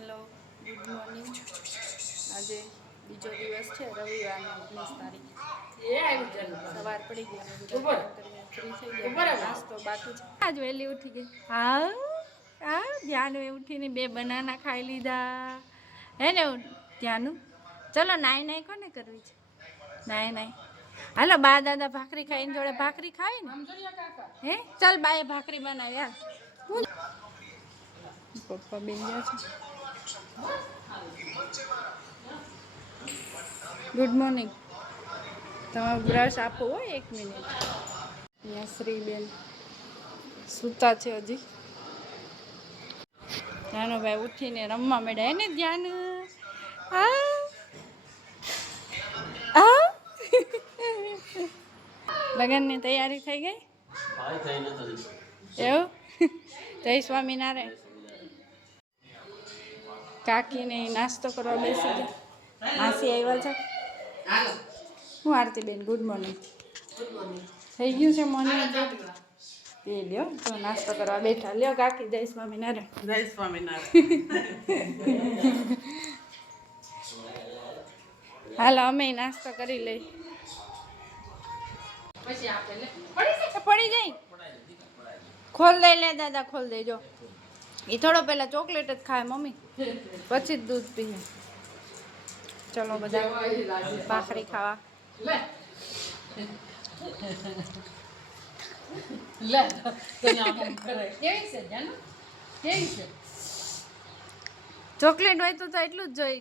Hello, good morning. આજે બીજો દિવસ છે, રવિવારની 19 તારીખ. સવાર પડી ગઈ અને બધા કરીને ફ્રી થઈ ગયા. નાસ્તો બાકી છે. આજ વહેલી ઉઠી ગઈ. હા ધ્યાન ઉઠીને 2 બનાના ખાઈ લીધા. હે ને ધ્યાનું? ચલો નાઈ કોને કરવી છે? નાઈ હાલો, બા દાદા ભાખરી ખાઈને જોડે ભાખરી ખાવી ને. હે ચાલ બાએ ભાખરી બનાવ્યા. પપ્પા બેન ગયા છે. Good morning. તમારું બ્રશ આપો હો 1 મિનિટ. અહીંયા શ્રીબેન સૂતા છે હજી. ધ્યાનુભાઈ ઉઠીને રમવા માંડ્યા. એને ધ્યાન લગ્નની તૈયારી થઈ ગઈ? એવું? જય સ્વામિનારાયણ. કાકીને નાસ્તો કરવા બેસી ગયા. માસી આવ્યા છે. હું આરતીબેન, ગુડ મોર્નિંગ. થઈ ગયું છે મોર્નિંગ? એ લ્યો તો નાસ્તો કરવા બેઠા. લ્યો કાકી, જય સ્વામિનારાયણ. જય સ્વામિનારાયણ. હાલો અમે નાસ્તો કરી લઈ. પડી જાય. ખોલ દઈ લે દાદા, ખોલ દેજો. એ થોડો પેલા ચોકલેટ જ ખાય મમ્મી, પછી જ દૂધ પીએ. ચલો બધા ભાખરી ખાવા. ચોકલેટ હોય તો એટલું જ જોઈ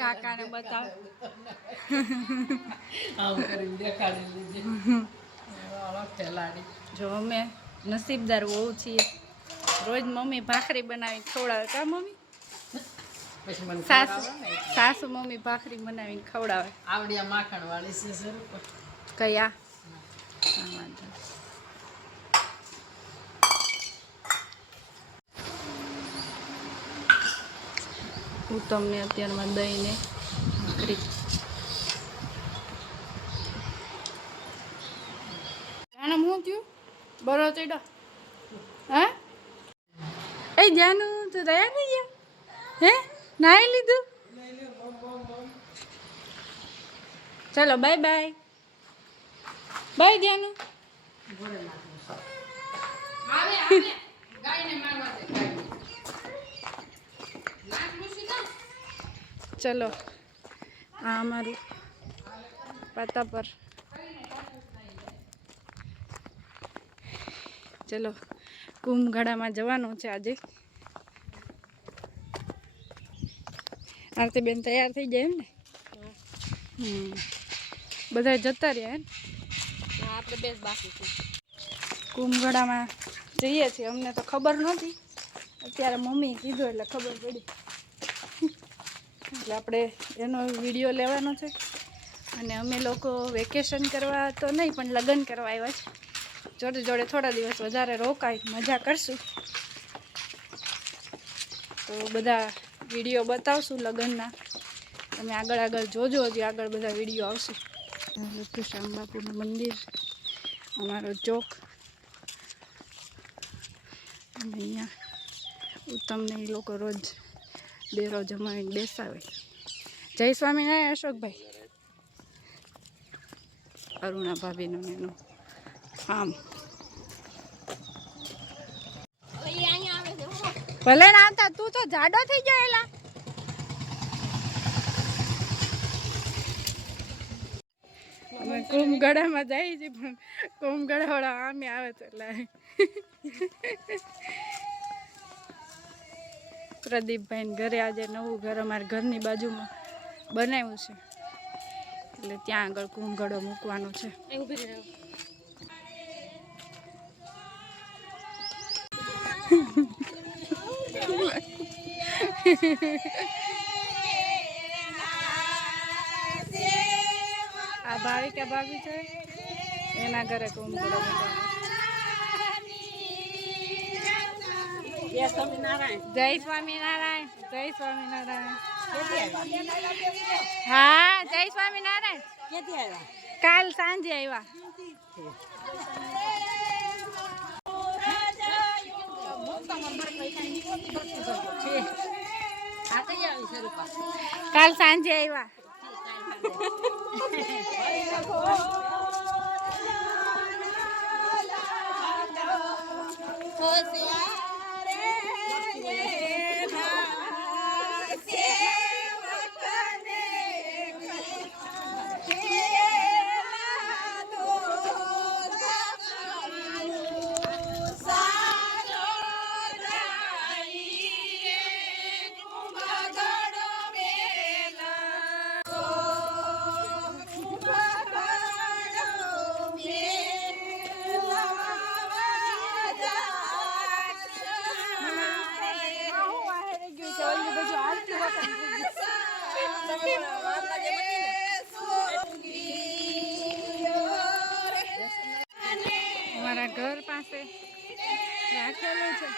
કાકાને બતાવ. જો અમે નસીબદાર બહુ છીએ. રોજ મમ્મી ભાખરી બનાવીને ખવડાવે. કા મમ્મી? સાસુ મમ્મી ભાખરી બનાવીને ખવડાવે. આવડિયા માખણ વાળી છે. કયા? હું તમને અત્યારમાં દઈને ભાખરી. જાણમ હું થયું? બરો ચડ્યો. હા એ જાનું તું તૈયાર થઈ ગયા? હે નાઈ લીધું? ચલો બાય બાય. બાય જાનું. ચલો આ અમારું પાતા પર. ચલો કુંભગાળામાં જવાનું છે આજે. આરતીબેન તૈયાર થઈ જાય એમ ને? બધા જતા રહ્યા એમ? આપણે બે બાકી છે. કુંભગાળામાં જઈએ છીએ. અમને તો ખબર નહોતી, અત્યારે મમ્મી કીધું એટલે ખબર પડી. એટલે આપણે એનો વિડીયો લેવાનો છે. અને અમે લોકો વેકેશન કરવા તો નહીં, પણ લગ્ન કરવા આવ્યા છે. જોડે જોડે થોડા દિવસ વધારે રોકાય, મજા કરશું. તો બધા વિડીયો બતાવશું લગ્નના. તમે આગળ જોજો, હજી આગળ બધા વિડીયો આવશે. લખુશ્યામ બાપુનું મંદિર, અમારો ચોક. અને અહીંયા તમને એ લોકો રોજ ડેરો જમાવીને બેસાવે. જય સ્વામિનારાયણ અશોકભાઈ. અરુણા ભાભીનું એનું આમ ભલે ના આવતા. તું તો જાડો થઈ ગયેલા. અમે કુંભગઢામાં જઈએ છીએ, પણ કુંભગઢા વાળા આમે આવે છે એટલે. પ્રદીપભાઈ ઘરે આજે નવું ઘર અમારા ઘરની બાજુમાં બનાવ્યું છે, એટલે ત્યાં આગળ કુંભગઢો મૂકવાનો છે. આ ભાવિકા ભાભી છે, એના ઘરે કુંભગઢો મૂકવાનો. જય સ્વામિનારાયણ. જય સ્વામિનારાયણ. જય સ્વામિનારાયણ. હા જય સ્વામિનારાયણ. કાલ સાંજે આવ્યા. કાલ સાંજે આવ્યા. અમારા ઘર પાસે રાખેલું છે.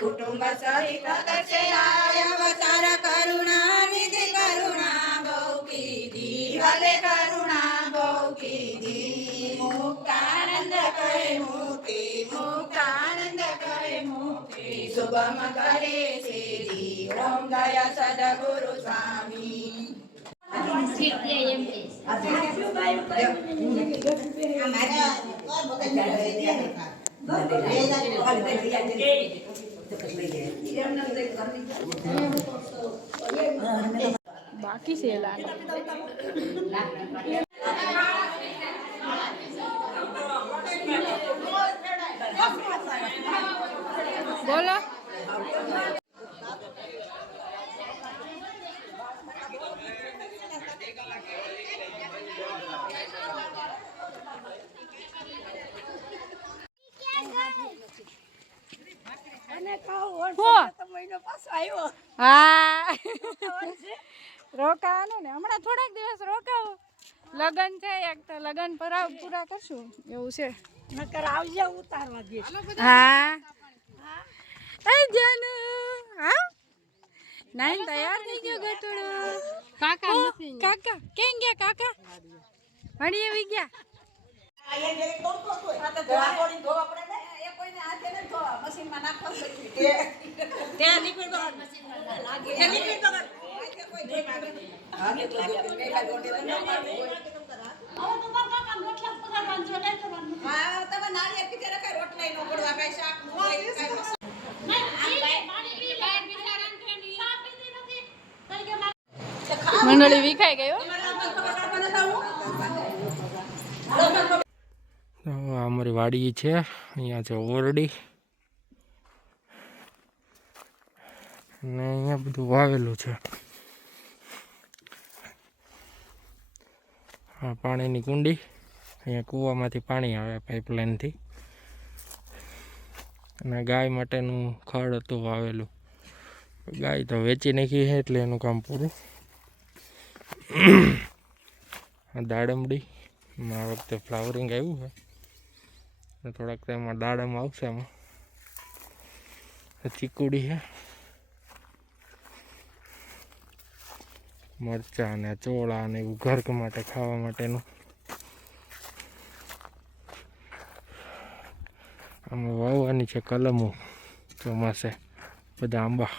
कुटुंब सहित अवतार करुणा निधि करुणा गौकी दी हले करुणा गौकी दी मुक्तानंद करे मुक्ति मुक्तानंद करे मुक्ति शुभम करे सिद्धि ओम दया सद्गुरु स्वामी બાકી છે લાલ. બોલો. હા રોકાવાનું ને હમણાં થોડાક દિવસ રોકાવો. લગન છે એક તો લગન પૂરા કરશું એવું છે. હા જાનુ હા નાઈન તૈયાર થઈ ગયો ગટુડો. કાકા નથી. કાકા કેમ ગયા કાકા? વળી આવી ગયા. મંડળી વિખાઈ ગયો. અમારી વાડી છે, અહીંયા છે ઓરડી ને અહીંયા બધું વાવેલું છે. આ પાણીની કુંડી, અહીંયા કૂવામાંથી પાણી આવે પાઇપલાઇનથી, અને ગાય માટેનું ખડ હતું વાવેલું. ગાય તો વેચી નાખી છે એટલે એનું કામ પૂરું. આ દાડમડી આ વખતે ફ્લાવરિંગ આવ્યું છે, થોડાક ટાઈમમાં દાડમ આવશે. આમાં ચીકુડી છે, મરચાં ને ચોળા ને એવું ઘર માટે ખાવા માટેનું. આમાં વાવવાની છે કલમો ચોમાસે, બધા આંબા.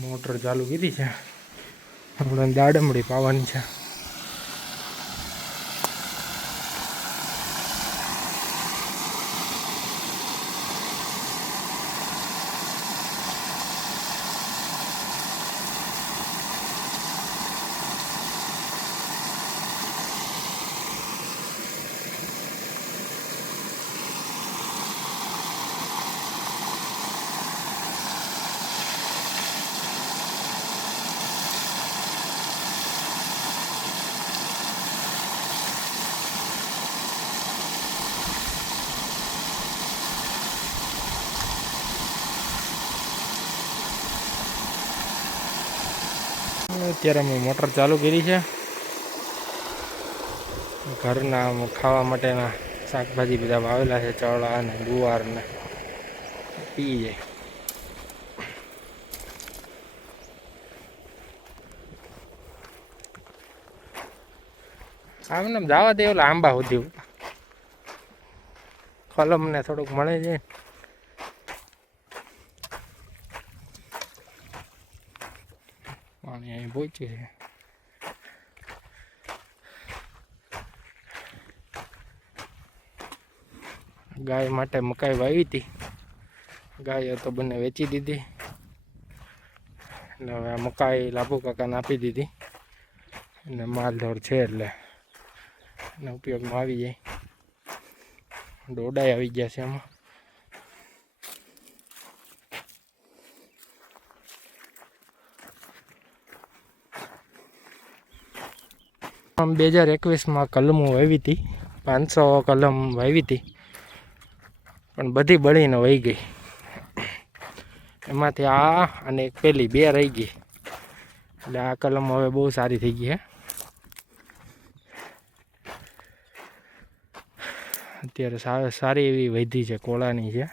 મોટર ચાલુ કરી છે, આપણે દાડમડી પાવાની છે. અત્યારે અમે મોટર ચાલુ કરી છે. ઘરના ખાવા માટેના શાકભાજી બધા વાવેલા છે, ચણા ને ગુવાર ને પી જાય. આમને જવા દે ઓલા આંબા સુધી કલમ ને થોડુંક મળે છે. પાણી અહીં પહોંચ્યું છે. ગાય માટે મકાઈ વાવી હતી, ગાય તો બંને વેચી દીધી, અને હવે આ મકાઈ લાભુ કાકાને આપી દીધી. અને માલઢોર છે એટલે એના ઉપયોગમાં આવી જાય. ડોડાઈ આવી ગયા છે એમાં. આમ 2021માં કલમો વાવી હતી, 500 કલમ વાવી હતી, પણ બધી બળીને વહી ગઈ. એમાંથી આ અને એક પેલી 2 રહી ગઈ. એટલે આ કલમ હવે બહુ સારી થઈ ગઈ છે. અત્યારે સારી એવી વધી છે, કોળાની છે.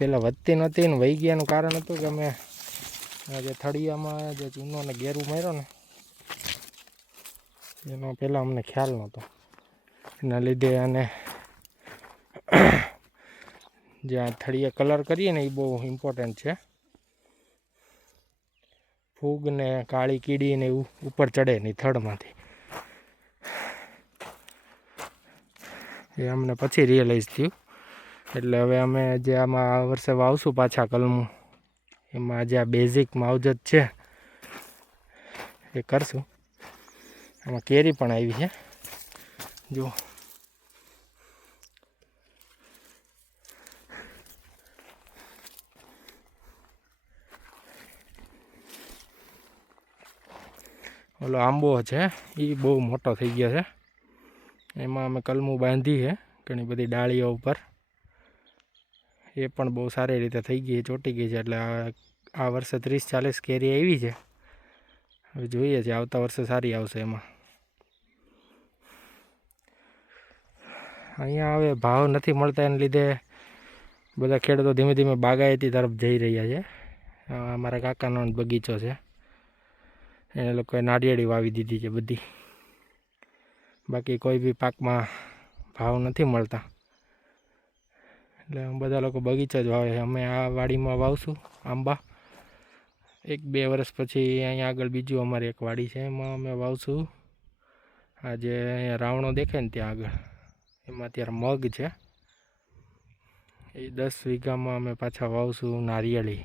પહેલાં વધતી નહોતી ને વહી ગયાનું કારણ હતું કે અમે જે થળિયામાં જે ચૂનો ને ગેરું માર્યો ને એનો પહેલાં અમને ખ્યાલ નહોતો. એના લીધે અને જ્યાં થળિયા કલર કરીએ ને એ બહુ ઇમ્પોર્ટન્ટ છે. ફૂગ ને કાળી કીડી ને એવું ઉપર ચડે નહીં થડમાંથી. એ અમને પછી રિયલાઇઝ થયું એટલે હવે અમે જે આમાં આ વર્ષે વાવશું પાછા કલમું, એમાં જે આ બેઝિક માવજત છે એ કરશું. આમાં કેરી પણ આવી છે જો. ઓલો આંબો છે એ બહુ મોટો થઈ ગયો છે, એમાં અમે કલમું બાંધી છે ઘણી બધી ડાળીઓ ઉપર. એ પણ બહુ સારી રીતે થઈ ગઈ, ચોંટી ગઈ છે. એટલે આ વર્ષે 30-40 કેરી આવી છે. હવે જોઈએ છે આવતા વર્ષે સારી આવશે એમાં. અહીંયા હવે ભાવ નથી મળતા એને લીધે બધા ખેડૂતો ધીમે ધીમે બાગાયતી તરફ જઈ રહ્યા છે. અમારા કાકાનો બગીચો છે, એને લોકોએ નાળિયેરી વાવી દીધી છે બધી. બાકી કોઈ બી પાકમાં ભાવ નથી મળતા, એટલે બધા લોકો બગીચો જ વાવે છે. અમે આ વાડીમાં વાવશું આંબા. 1-2 વર્ષ પછી અહીંયા આગળ બીજું અમારી એક વાડી છે, એમાં અમે વાવશું આ જે અહીંયા રાવણો દેખાય ને ત્યાં આગળ, એમાં અત્યારે મગ છે. એ 10 વીઘામાં અમે પાછા વાવશું નારિયેળી.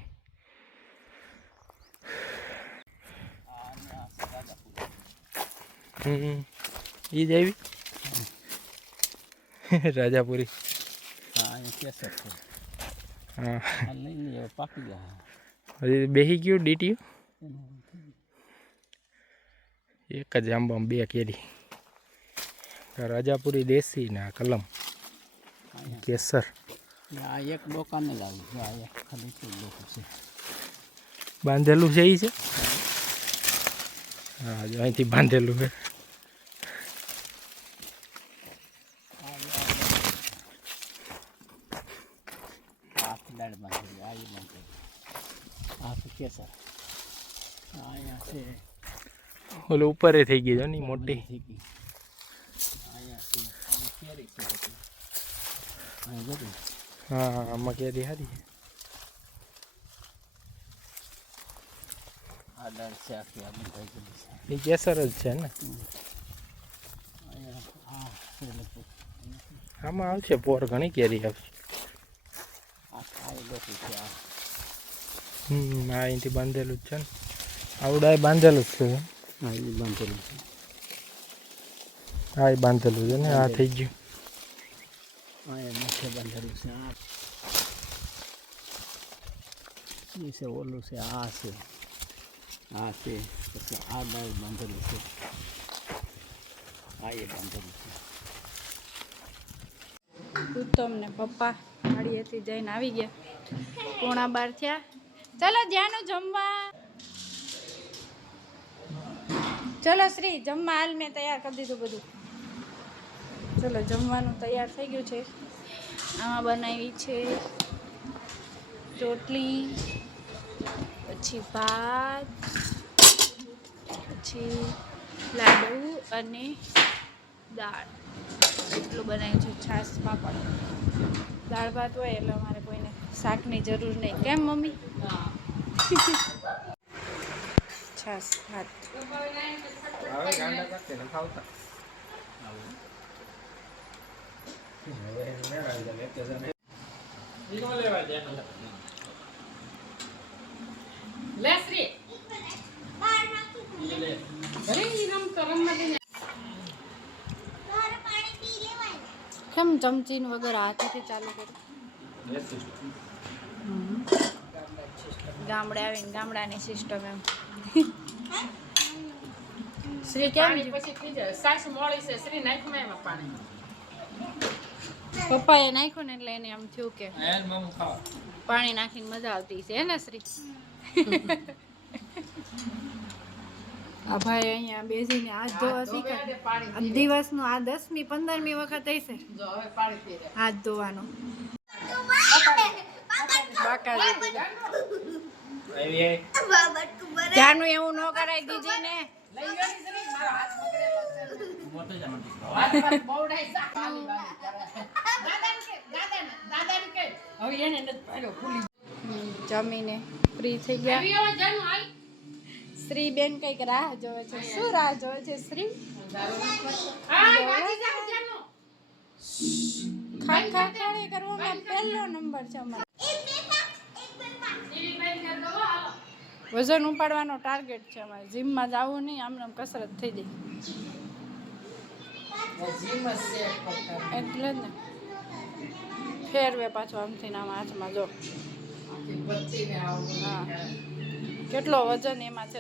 એ જ આવી રાજાપુરી. હા હજી બેસી ગયું ડીટીયું. એક જ આંબામાં 2 કેરી. રાજાપુરી દેશી ને કલમ કેસર. આ એક ડોકાને લાવું છું, આ એક ખાલી ડોકું છે બાંધેલું છે એ છે. હા જો અહીંથી બાંધેલું છે. દાળ બાંધેલી, આ એ બાંધેલી, આ તો કેસર. અહીંયા છે ઓલો ઉપર થઈ ગઈ છે ને મોટી. અહીંયા છે કેરી છે અહીંયા બધું. હા આમાં કેરી સારી. આ દાળ છે આખી આ બંધાઈ ગયેલી છે. એ કેસર જ છે ને. અહીંયા આ છે લગભગ. આમાં આવશે પોર, ઘણી કેરી આવશે. આ એ ડોકું છે આ. આ અહીંથી બાંધેલું જ છે ને. આવડાય બાંધેલું જ છે. હા એ બાંધેલું છે. હા એ બાંધેલું છે ને. આ થઈ ગયું. હા એ માથે બાંધેલું છે. આ એ છે ઓલું છે, આ છે, આ છે, પછી આ દાળ બાંધેલું છે, આ એ બાંધેલું છે. ઉત્તમ ને પપ્પા વાડીએથી જઈને આવી ગયા. 11:15 થયા. ચલો જ્યાંનું જમવા. ચલો શ્રી જમવા હાલ, મેં તૈયાર કરી દીધું બધું. ચલો જમવાનું તૈયાર થઈ ગયું છે. આમાં બનાવી છે રોટલી, પછી ભાત, પછી લાડુ અને દાળ. એટલું બનાવ્યું છે. છાશમાં પણ દાળ ભાત હોય એટલે અમારે કોઈને શાકની જરૂર નહીં. કેમ મમ્મી? છાશ ભાત. કેમ ચમચી વગર હાથેથી ચાલુ કરું? ગામડે આવીને ગામડાની સિસ્ટમ એમ. શ્રી કેમ? પપ્પાએ નાખ્યું ને એટલે એને આમ થયું કે પાણી નાખીને મજા આવતી છે ને શ્રી. આ ભાઈ અહીંયા બેસીને હાથ ધોવા શીખ્યા. દિવસનું આ 10મી 15મી વખત હશે હાથ ધોવાનો. ત્યાંનું એવું ન કરાય દીધી ને. જમીને ફ્રી થઈ ગયા. શ્રી બેન કઈક રાહ જોવે છે. શું રાહ જોવે છે શ્રી? ખાખા કરવામાં પહેલો નંબર છે અમારો. વજન ઉપાડવાનો ટાર્ગેટ છે અમારે. જીમમાં જવું નહીં, આમને કસરત થઈ જાય એટલે જ ને. ફેરવે પાછો આમથી આમ હાથમાં જો. હા કેટલો વજન એમાં છે.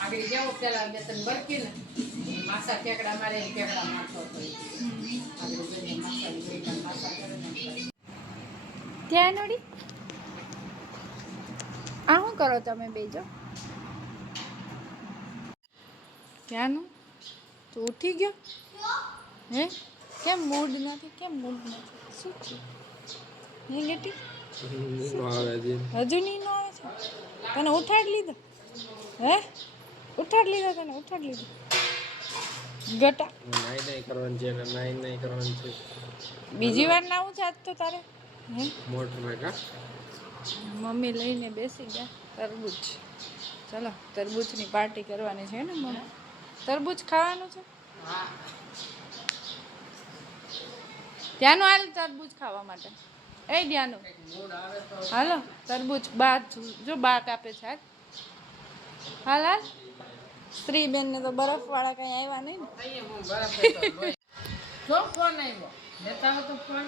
આગળ જેવો પેલા બે ત્રણ બરકી ને માસા ટેકડા મારે ટેકડા મારતો હતો આગળ જઈને માસા જોઈને માસા કરે ને ત્યાં નોડી આ શું કરો તમે બેજો? ત્યાંનું તો ઉઠી ગયો હે? કેમ મૂડ નથી? કેમ મૂડ નથી? શું છે હે ગેટી? હજુ નહીં આવે છે? તને ઉઠાડી લીધો? હે ઉઠાડી લીધો? તને ઉઠાડી લીધો ગટા? નાઈ કરવાનું છે, નાઈ કરવાનું છે. બીજી વાર ના હું જાત તો તારે હે? મોટરમાં કા મમ્મી લઈને બેસી ગયા તરબૂચ. ચલો તરબૂચની પાર્ટી કરવાની છે ને મને. તરબૂચ ખાવાનું છે? ત્યાંનું હાલ તરબૂચ ખાવા માટે. એ ત્યાંનું હાલો તરબૂચ બા જો બા કાપે છે. હાલ હાલ સ્ત્રી બેન ને તો બરફ વાળા કઈ આવ્યા નહીં ને. જો ફોન આવ્યો લેતા હો તો ફોન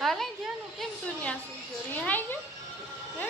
હાલે ત્યાંનું કેમ તું ત્યાં શું રિહાઈ ગયો હે?